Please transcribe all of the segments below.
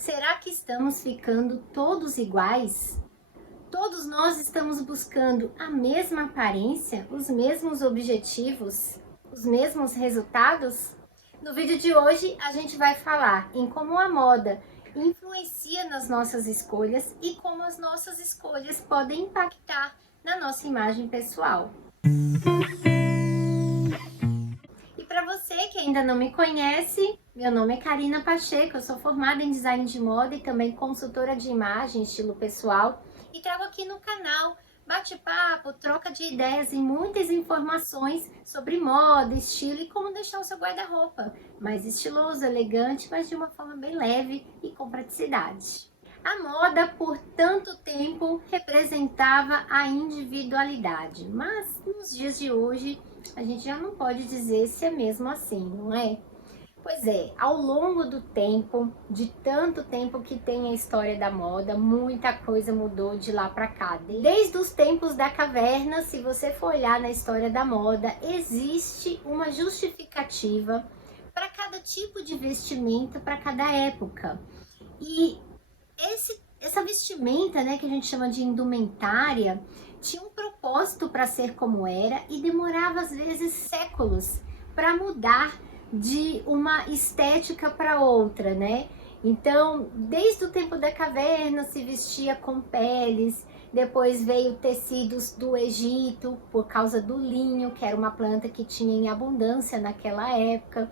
Será que estamos ficando todos iguais? Todos nós estamos buscando a mesma aparência, os mesmos objetivos, os mesmos resultados? No vídeo de hoje a gente vai falar em como a moda influencia nas nossas escolhas e como as nossas escolhas podem impactar na nossa imagem pessoal. E para você que ainda não me conhece, meu nome é Karina Pacheco, eu sou formada em design de moda e também consultora de imagem, estilo pessoal, e trago aqui no canal bate-papo, troca de ideias e muitas informações sobre moda, estilo e como deixar o seu guarda-roupa mais estiloso, elegante, mas de uma forma bem leve e com praticidade. A moda, por tanto tempo, representava a individualidade, mas nos dias de hoje a gente já não pode dizer se é mesmo assim, não é? Pois é, ao longo do tempo, de tanto tempo que tem a história da moda, muita coisa mudou de lá para cá. Desde os tempos da caverna, se você for olhar na história da moda, existe uma justificativa para cada tipo de vestimenta, para cada época. E essa vestimenta, né, que a gente chama de indumentária, tinha um propósito para ser como era e demorava às vezes séculos para mudar de uma estética para outra, né? Então, desde o tempo da caverna se vestia com peles, depois veio tecidos do Egito por causa do linho, que era uma planta que tinha em abundância naquela época,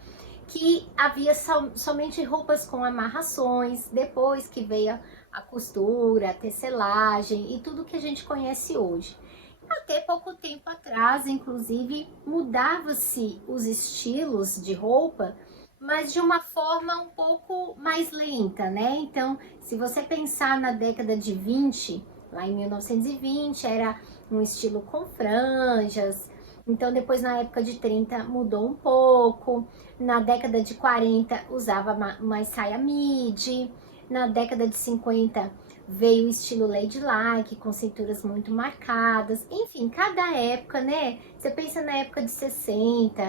que havia somente roupas com amarrações, depois que veio a costura, a tecelagem e tudo que a gente conhece hoje. Até pouco tempo atrás, inclusive, mudava-se os estilos de roupa, mas de uma forma um pouco mais lenta, né? Então, se você pensar na década de 20, lá em 1920, era um estilo com franjas. Então, depois na época de 30 mudou um pouco. Na década de 40 usava mais saia midi. Na década de 50 veio o estilo ladylike, com cinturas muito marcadas. Enfim, cada época, né? Você pensa na época de 60,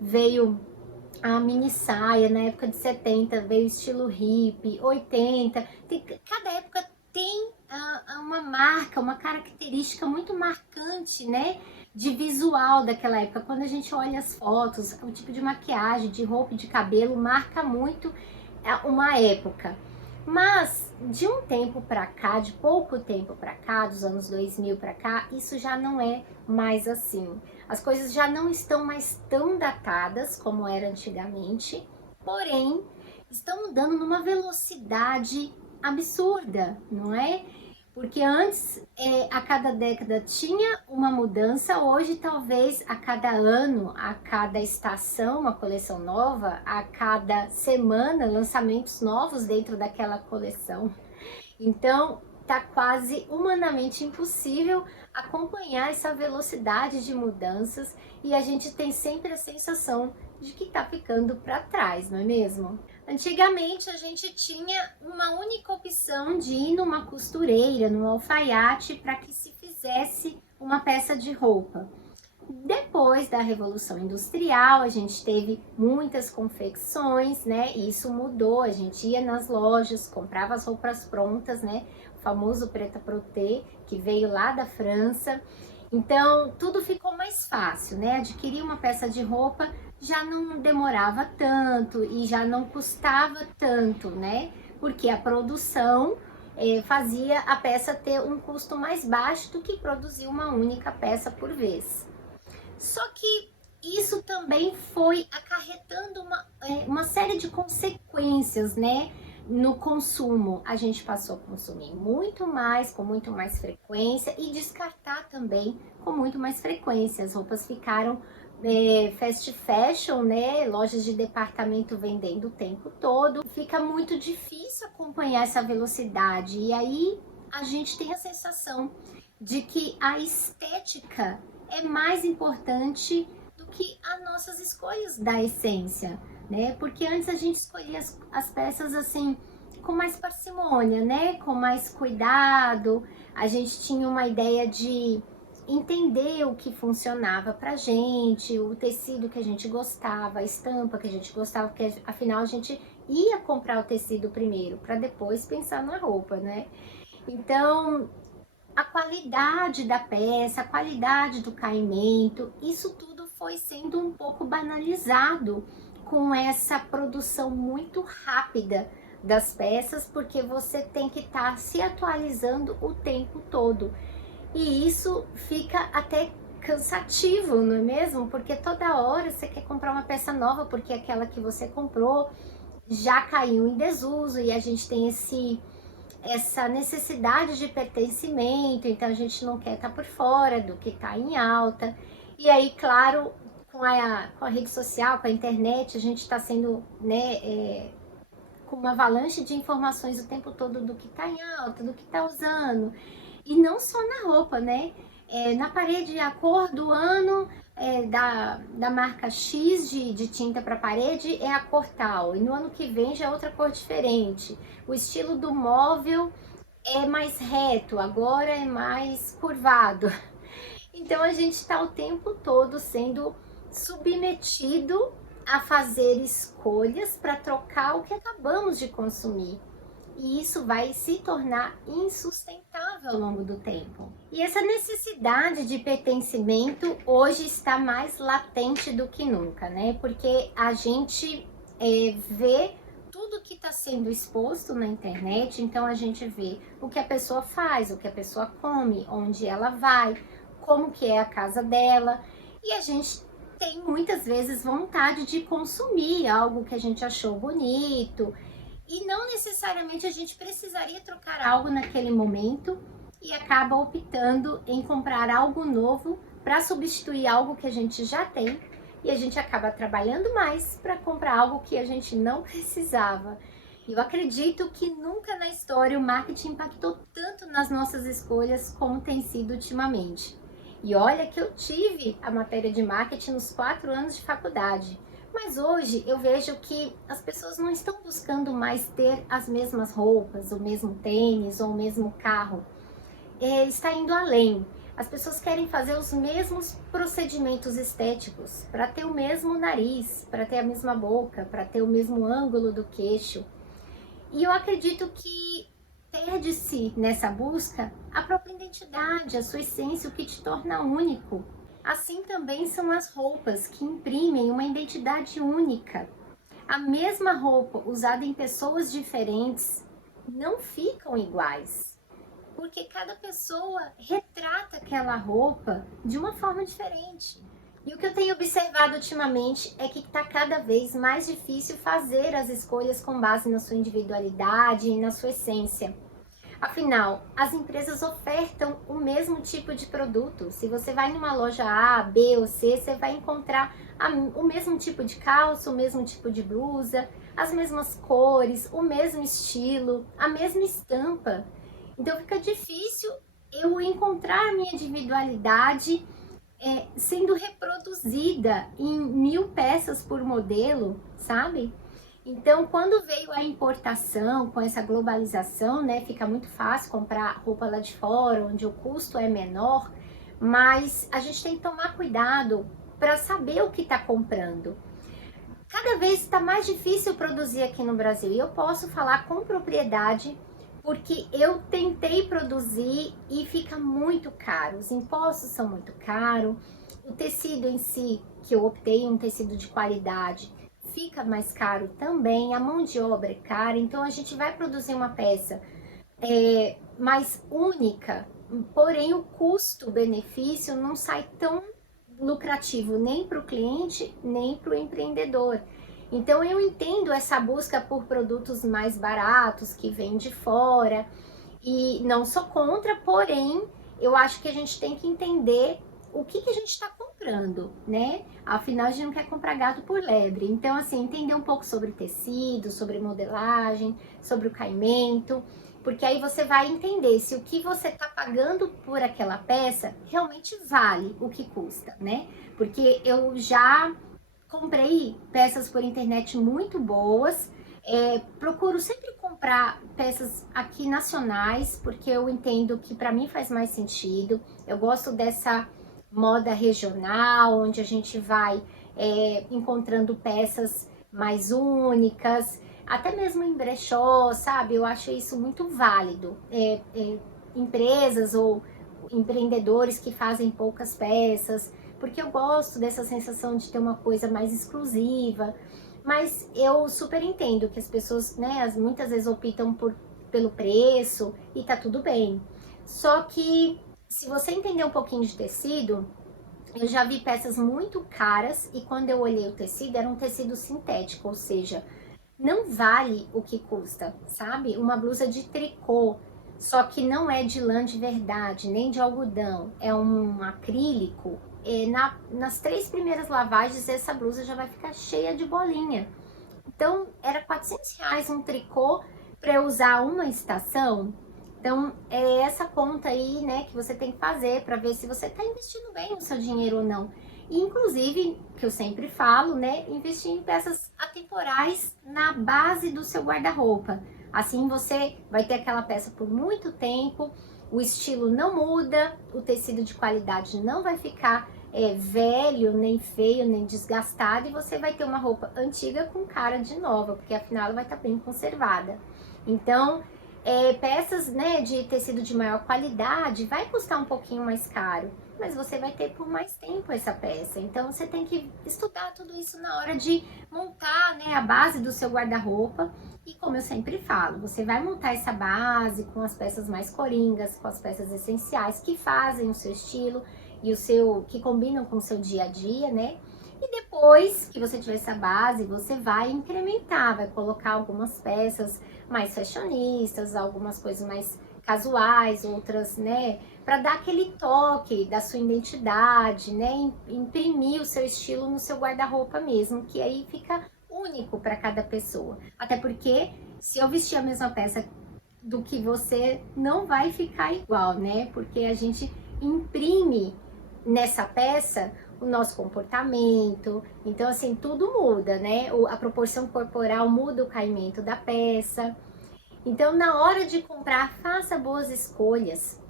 veio a mini saia, na época de 70 veio o estilo hippie, 80. Cada época tem uma marca, uma característica muito marcante, né? De visual daquela época. Quando a gente olha as fotos, o tipo de maquiagem, de roupa, de cabelo, marca muito uma época. Mas de um tempo para cá, de pouco tempo para cá, dos anos 2000 para cá, isso já não é mais assim. As coisas já não estão mais tão datadas como era antigamente, porém estão mudando numa velocidade absurda, não é? Porque antes, a cada década tinha uma mudança, hoje talvez a cada ano, a cada estação, uma coleção nova, a cada semana, lançamentos novos dentro daquela coleção. Então, tá quase humanamente impossível acompanhar essa velocidade de mudanças e a gente tem sempre a sensação de que tá ficando para trás, não é mesmo? Antigamente a gente tinha uma única opção de ir numa costureira, num alfaiate para que se fizesse uma peça de roupa. Depois da Revolução Industrial, a gente teve muitas confecções, né? E isso mudou, a gente ia nas lojas, comprava as roupas prontas, né? O famoso prêt-à-porter, que veio lá da França. Então, tudo ficou mais fácil, né? Adquirir uma peça de roupa já não demorava tanto e já não custava tanto, né? Porque a produção fazia a peça ter um custo mais baixo do que produzir uma única peça por vez. Só que isso também foi acarretando uma série de consequências, né? No consumo, a gente passou a consumir muito mais, com muito mais frequência e descartar também com muito mais frequência. As roupas ficaram fast fashion, né? Lojas de departamento vendendo o tempo todo. Fica muito difícil acompanhar essa velocidade e aí a gente tem a sensação de que a estética é mais importante do que as nossas escolhas da essência, né? Porque antes a gente escolhia as peças assim com mais parcimônia, né? Com mais cuidado. A gente tinha uma ideia de entender o que funcionava pra gente, o tecido que a gente gostava, a estampa que a gente gostava, porque afinal a gente ia comprar o tecido primeiro, para depois pensar na roupa, né? Então, a qualidade da peça, a qualidade do caimento, isso tudo foi sendo um pouco banalizado com essa produção muito rápida das peças, porque você tem que estar se atualizando o tempo todo. E isso fica até cansativo, não é mesmo? Porque toda hora você quer comprar uma peça nova, porque aquela que você comprou já caiu em desuso e a gente tem essa necessidade de pertencimento, então a gente não quer estar por fora do que está em alta. E aí, claro, com a rede social, com a internet, a gente está sendo, né, com uma avalanche de informações o tempo todo do que está em alta, do que está usando. E não só na roupa, né? Na parede, a cor do ano da marca X de tinta para parede é a cor tal, e no ano que vem já é outra cor diferente. O estilo do móvel é mais reto, agora é mais curvado. Então a gente está o tempo todo sendo submetido a fazer escolhas para trocar o que acabamos de consumir. E isso vai se tornar insustentável ao longo do tempo. E essa necessidade de pertencimento hoje está mais latente do que nunca, né? Porque a gente vê tudo que está sendo exposto na internet, então a gente vê o que a pessoa faz, o que a pessoa come, onde ela vai, como que é a casa dela, e a gente tem muitas vezes vontade de consumir algo que a gente achou bonito, e não necessariamente a gente precisaria trocar algo naquele momento e acaba optando em comprar algo novo para substituir algo que a gente já tem, e a gente acaba trabalhando mais para comprar algo que a gente não precisava. Eu acredito que nunca na história o marketing impactou tanto nas nossas escolhas como tem sido ultimamente. E olha que eu tive a matéria de marketing nos 4 anos de faculdade. Mas hoje eu vejo que as pessoas não estão buscando mais ter as mesmas roupas, o mesmo tênis ou o mesmo carro. Está indo além. As pessoas querem fazer os mesmos procedimentos estéticos para ter o mesmo nariz, para ter a mesma boca, para ter o mesmo ângulo do queixo. E eu acredito que perde-se nessa busca a própria identidade, a sua essência, o que te torna único. Assim também são as roupas que imprimem uma identidade única. A mesma roupa usada em pessoas diferentes não ficam iguais, porque cada pessoa retrata aquela roupa de uma forma diferente. E o que eu tenho observado ultimamente é que está cada vez mais difícil fazer as escolhas com base na sua individualidade e na sua essência. Afinal, as empresas ofertam o mesmo tipo de produto. Se você vai numa loja A, B ou C, você vai encontrar o mesmo tipo de calça, o mesmo tipo de blusa, as mesmas cores, o mesmo estilo, a mesma estampa. Então fica difícil eu encontrar minha individualidade sendo reproduzida em 1000 peças por modelo, sabe? Então, quando veio a importação, com essa globalização, né, fica muito fácil comprar roupa lá de fora, onde o custo é menor, mas a gente tem que tomar cuidado para saber o que está comprando. Cada vez está mais difícil produzir aqui no Brasil, e eu posso falar com propriedade, porque eu tentei produzir e fica muito caro, os impostos são muito caros, o tecido em si, que eu optei um tecido de qualidade, fica mais caro também, a mão de obra é cara, então a gente vai produzir uma peça mais única, porém o custo-benefício não sai tão lucrativo nem para o cliente, nem para o empreendedor. Então eu entendo essa busca por produtos mais baratos que vêm de fora e não sou contra, porém eu acho que a gente tem que entender o que a gente está comprando, né? Afinal, a gente não quer comprar gato por lebre. Então, assim, entender um pouco sobre tecido, sobre modelagem, sobre o caimento, porque aí você vai entender se o que você está pagando por aquela peça realmente vale o que custa, né? Porque eu já comprei peças por internet muito boas, procuro sempre comprar peças aqui nacionais, porque eu entendo que para mim faz mais sentido. Eu gosto dessa moda regional, onde a gente vai encontrando peças mais únicas. até mesmo em brechó, sabe? Eu acho isso muito válido. Empresas ou empreendedores que fazem poucas peças, porque eu gosto dessa sensação de ter uma coisa mais exclusiva, mas eu super entendo que as pessoas, né, muitas vezes optam pelo preço e tá tudo bem. Só que se você entender um pouquinho de tecido, eu já vi peças muito caras e quando eu olhei o tecido, era um tecido sintético, ou seja, não vale o que custa, sabe? Uma blusa de tricô, só que não é de lã de verdade, nem de algodão, é um acrílico. Nas 3 primeiras lavagens, essa blusa já vai ficar cheia de bolinha. Então, era R$ 400 um tricô para eu usar uma estação. Então, é essa conta aí, né, que você tem que fazer para ver se você está investindo bem o seu dinheiro ou não. E, inclusive, que eu sempre falo, né, investir em peças atemporais na base do seu guarda-roupa. Assim você vai ter aquela peça por muito tempo, o estilo não muda, o tecido de qualidade não vai ficar velho, nem feio, nem desgastado, e você vai ter uma roupa antiga com cara de nova, porque afinal ela vai estar bem conservada. Então, peças, né, de tecido de maior qualidade vai custar um pouquinho mais caro, mas você vai ter por mais tempo essa peça. Então você tem que estudar tudo isso na hora de montar, né, a base do seu guarda-roupa. E como eu sempre falo, você vai montar essa base com as peças mais coringas, com as peças essenciais que fazem o seu estilo e que combinam com o seu dia a dia, né? E depois que você tiver essa base, você vai incrementar, vai colocar algumas peças mais fashionistas, algumas coisas mais casuais, outras, né, para dar aquele toque da sua identidade, né, imprimir o seu estilo no seu guarda-roupa mesmo, que aí fica único para cada pessoa. Até porque se eu vestir a mesma peça do que você, não vai ficar igual, né? Porque a gente imprime nessa peça o nosso comportamento. Então, assim, tudo muda, né? A proporção corporal muda o caimento da peça. Então, na hora de comprar, faça boas escolhas.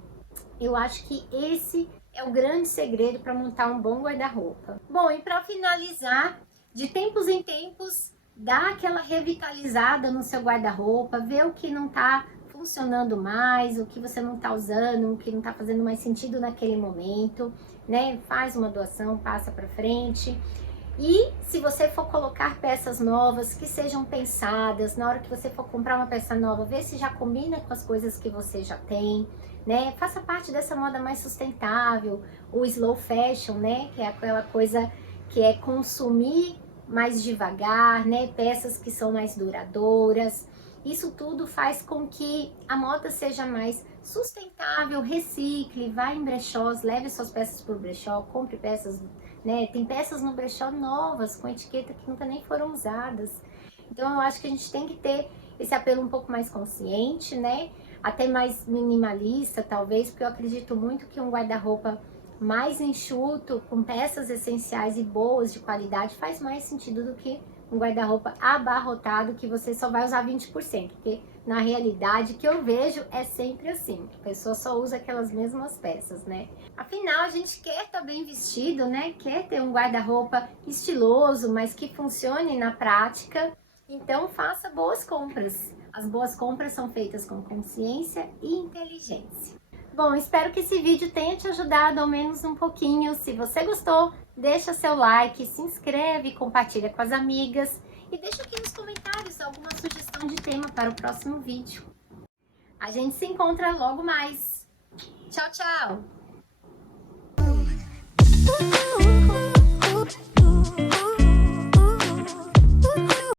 Eu acho que esse é o grande segredo para montar um bom guarda-roupa. Bom, e para finalizar, de tempos em tempos, dá aquela revitalizada no seu guarda-roupa, vê o que não está funcionando mais, o que você não está usando, o que não está fazendo mais sentido naquele momento, né? Faz uma doação, passa para frente. E se você for colocar peças novas que sejam pensadas, na hora que você for comprar uma peça nova, vê se já combina com as coisas que você já tem, né? Faça parte dessa moda mais sustentável, o slow fashion, né? Que é aquela coisa que é consumir mais devagar, né? Peças que são mais duradouras. Isso tudo faz com que a moda seja mais sustentável, recicle, vá em brechós, leve suas peças para o brechó, compre peças, né? Tem peças no brechó novas, com etiqueta que nunca nem foram usadas. Então eu acho que a gente tem que ter esse apelo um pouco mais consciente, né? Até mais minimalista, talvez, porque eu acredito muito que um guarda-roupa mais enxuto, com peças essenciais e boas de qualidade, faz mais sentido do que um guarda-roupa abarrotado que você só vai usar 20%, porque na realidade que eu vejo é sempre assim, a pessoa só usa aquelas mesmas peças, né? Afinal, a gente quer estar bem vestido, né? Quer ter um guarda-roupa estiloso, mas que funcione na prática, então faça boas compras. As boas compras são feitas com consciência e inteligência. Bom, espero que esse vídeo tenha te ajudado ao menos um pouquinho. Se você gostou, deixa seu like, se inscreve, compartilha com as amigas e deixa aqui nos comentários alguma sugestão de tema para o próximo vídeo. A gente se encontra logo mais. Tchau, tchau!